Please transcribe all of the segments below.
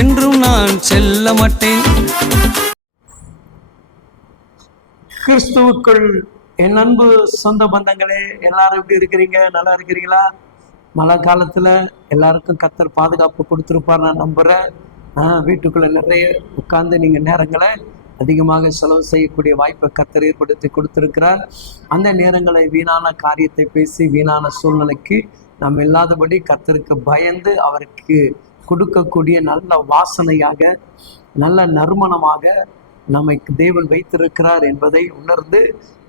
என்றும் நான் செல்ல மாட்டேன். கிறிஸ்துவுக்குள் என் அன்பு சொந்த பந்தங்களே, எல்லாரும் எப்படி இருக்கிறீங்க? நல்லா இருக்கிறீங்களா? மழை காலத்துல எல்லாருக்கும் கர்த்தர் பாதுகாப்பு கொடுத்துருப்பார் நான் நம்புறேன். வீட்டுக்குள்ள நிறைய உட்கார்ந்து நீங்க நேரங்களை அதிகமாக செலவு செய்யக்கூடிய வாய்ப்பை கர்த்தர் ஏற்படுத்தி கொடுத்திருக்கிறார். அந்த நேரங்களை வீணான காரியத்தை பேசி வீணான சூழ்நிலைக்கு நம்ம இல்லாதபடி கர்த்தருக்கு பயந்து அவருக்கு கொடுக்கக்கூடிய நல்ல வாசனையாக நல்ல நறுமணமாக நம்மை தேவன் வைத்திருக்கிறார் என்பதை உணர்ந்து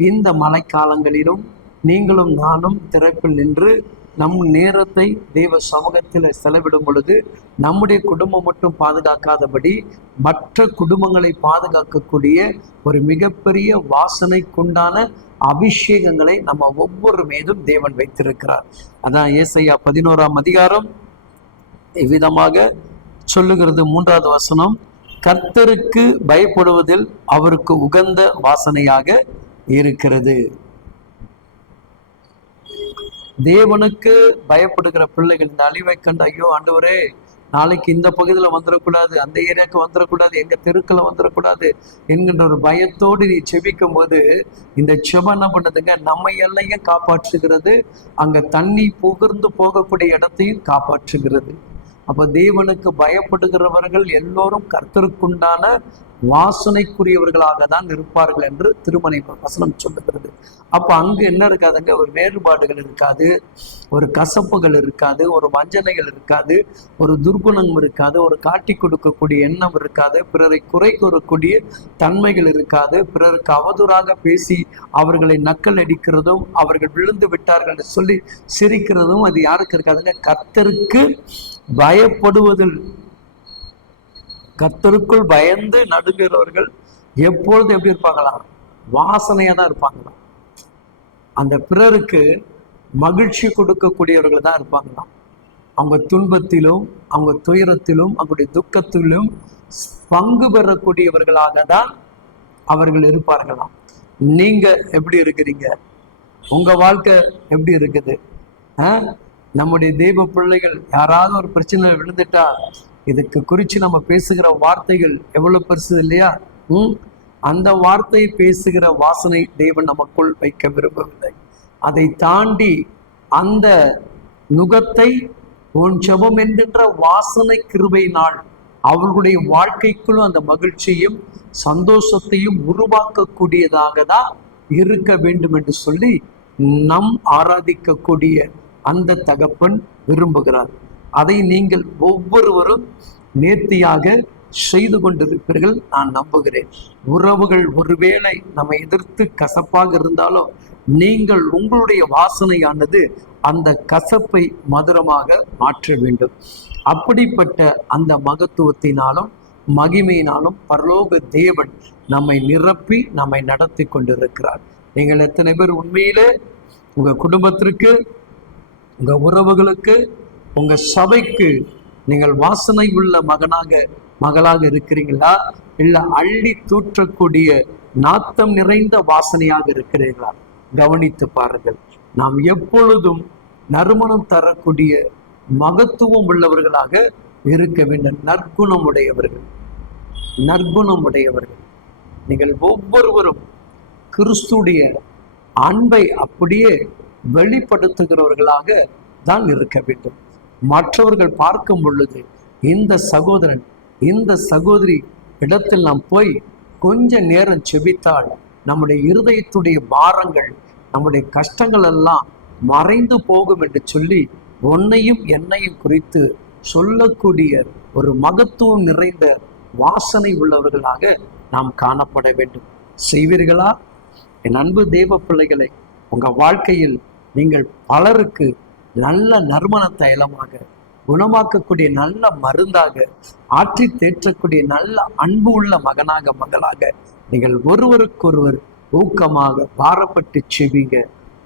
இந்த மழைக்காலங்களிலும் நீங்களும் நானும் திறப்பில் நின்று நம் நேரத்தை தேவ சமூகத்தில் செலவிடும் பொழுது நம்முடைய குடும்பம் மட்டும் பாதுகாக்காதபடி மற்ற குடும்பங்களை பாதுகாக்கக்கூடிய ஒரு மிகப்பெரிய வாசனைக்குண்டான அபிஷேகங்களை நம்ம ஒவ்வொரு மீதும் தேவன் வைத்திருக்கிறார். அதான் ஏசாயா 11ஆம் அதிகாரம் இவ்விதமாக சொல்லுகிறது. 3வது வசனம், கர்த்தருக்கு பயப்படுவதில் அவருக்கு உகந்த வாசனையாக இருக்கிறது. தேவனுக்கு பயப்படுகிற பிள்ளைகள் இந்த அழிவை கண்டு ஐயோ ஆண்டவரே, நாளைக்கு இந்த பகுதியில் வந்துடக்கூடாது, அந்த ஏரியாவுக்கு வந்துடக்கூடாது, எங்க தெருக்களை வந்துடக்கூடாது என்கின்ற ஒரு பயத்தோடு நீ செபிக்கும் போது இந்த செபம் என்ன பண்ணுதுங்க, நம்ம எல்லையும் காப்பாற்றுகிறது, அங்க தண்ணி புகர்ந்து போகக்கூடிய இடத்தையும் காப்பாற்றுகிறது. அப்ப தேவனுக்கு பயப்படுகிறவர்கள் எல்லோரும் கர்த்தருக்குண்டான வாசனைக்குரியவர்களாக தான் இருப்பார்கள் என்று திருமணி வசனம் சொல்லுகிறது. அப்ப அங்கு என்ன இருக்காதுங்க, ஒரு வேறுபாடுகள் இருக்காது, ஒரு கசப்புகள் இருக்காது, ஒரு வஞ்சனைகள் இருக்காது, ஒரு துர்குணம் இருக்காது, ஒரு காட்டி கொடுக்கக்கூடிய எண்ணம் இருக்காது, பிறரை குறை கூறக்கூடிய தன்மைகள் இருக்காது, பிறருக்கு அவதூறாக பேசி அவர்களை நக்கல் அடிக்கிறதும் அவர்கள் விழுந்து விட்டார்கள் என்று சொல்லி சிரிக்கிறதும் அது யாருக்கு இருக்காதுங்க, கர்த்தருக்கு பயப்படுவதில். கர்த்தருக்குள் பயந்து நடுகிறவர்கள் எப்பொழுது எப்படி இருப்பாங்களாம், வாசனையா தான் இருப்பாங்களாம். அந்த பிறருக்கு மகிழ்ச்சி கொடுக்கக்கூடியவர்கள் தான் இருப்பாங்களாம். அவங்க துன்பத்திலும் அவங்க துயரத்திலும் அவங்களுடைய துக்கத்திலும் பங்கு பெறக்கூடியவர்களாக தான் அவர்கள் இருப்பார்களாம். நீங்க எப்படி இருக்கிறீங்க? உங்க வாழ்க்கை எப்படி இருக்குது? நம்முடைய தெய்வ பிள்ளைகள் யாராவது ஒரு பிரச்சனை விழுந்துட்டா இதுக்கு குறித்து நம்ம பேசுகிற வார்த்தைகள் எவ்வளவு பெருசு இல்லையா? அந்த வார்த்தையை பேசுகிற வாசனை தேவன் நமக்குள் வைக்க விரும்பவில்லை. அதை தாண்டி அந்த நுகத்தை உன் ஜெபம் என்கின்ற வாசனை கிருபையினால் அவர்களுடைய வாழ்க்கைக்குள்ளும் அந்த மகிழ்ச்சியும் சந்தோஷத்தையும் உருவாக்கக்கூடியதாக தான் இருக்க வேண்டும் என்று சொல்லி நம் ஆராதிக்கக்கூடிய அந்த தகப்பன் விரும்புகிறார். அதை நீங்கள் ஒவ்வொருவரும் நேர்த்தியாக செய்து கொண்டிருப்பீர்கள் நான் நம்புகிறேன். உறவுகள் ஒருவேளை நம்மை எதிர்த்து கசப்பாக இருந்தாலும் நீங்கள் உங்களுடைய வாசனையானது அந்த கசப்பை மதுரமாக மாற்ற வேண்டும். அப்படிப்பட்ட அந்த மகத்துவத்தினாலும் மகிமையினாலும் பரலோக தேவன் நம்மை நிரப்பி நம்மை நடத்தி கொண்டிருக்கிறார். நீங்கள் எத்தனை பேர் உண்மையிலே உங்க குடும்பத்திற்கு, உங்க உறவுகளுக்கு, உங்க சபைக்கு நீங்கள் வாசனை உள்ள மகளாக இருக்கிறீங்களா, இல்ல அள்ளி தூற்றக்கூடிய நாத்தம் நிறைந்த வாசனையாக இருக்கிறீர்களா? கவனித்து பாருங்கள். நாம் எப்பொழுதும் நறுமணம் தரக்கூடிய மகத்துவம் உள்ளவர்களாக இருக்க வேண்டும். நற்குணமுடையவர்கள் நீங்கள் ஒவ்வொருவரும் கிறிஸ்துடைய அன்பை அப்படியே வெளிப்படுத்துகிறவர்களாக தான் இருக்க வேண்டும். மற்றவர்கள் பார்க்கும் பொழுது இந்த சகோதரன் இந்த சகோதரி இடத்தில் நாம் போய் கொஞ்ச நேரம் செபித்தால் நம்முடைய இருதயத்துடைய பாரங்கள் நம்முடைய கஷ்டங்கள் எல்லாம் மறைந்து போகும் என்று சொல்லி உன்னையும் என்னையும் குறித்து சொல்லக்கூடிய ஒரு மகத்துவம் நிறைந்த வாசனை உள்ளவர்களாக நாம் காணப்பட வேண்டும். செய்வீர்களா? என் அன்பு தேவ பிள்ளைகளை, உங்க வாழ்க்கையில் நீங்கள் பலருக்கு நல்ல நறுமண தைலமாக, குணமாக்கக்கூடிய நல்ல மருந்தாக, ஆற்றி தேற்றக்கூடிய நல்ல அன்பு உள்ள மகளாக நீங்கள் ஒருவருக்கொருவர் ஊக்கமாக பாரப்பட்டு செவிங்க.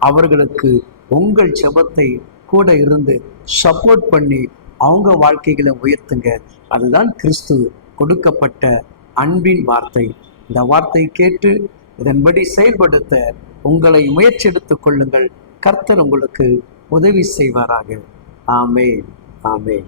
அவர்களுக்கு உங்கள் ஜெபத்தை கூட இருந்து சப்போர்ட் பண்ணி அவங்க வாழ்க்கைகளை உயர்த்துங்க. அதுதான் கிறிஸ்து கொடுக்கப்பட்ட அன்பின் வார்த்தை. இந்த வார்த்தையை கேட்டு இதன்படி செயல்படுத்த உங்களை முயற்சி எடுத்துக் கொள்ளுங்கள். கர்த்தர் உங்களுக்கு உதவி செய்வாராக. ஆமென், ஆமென்.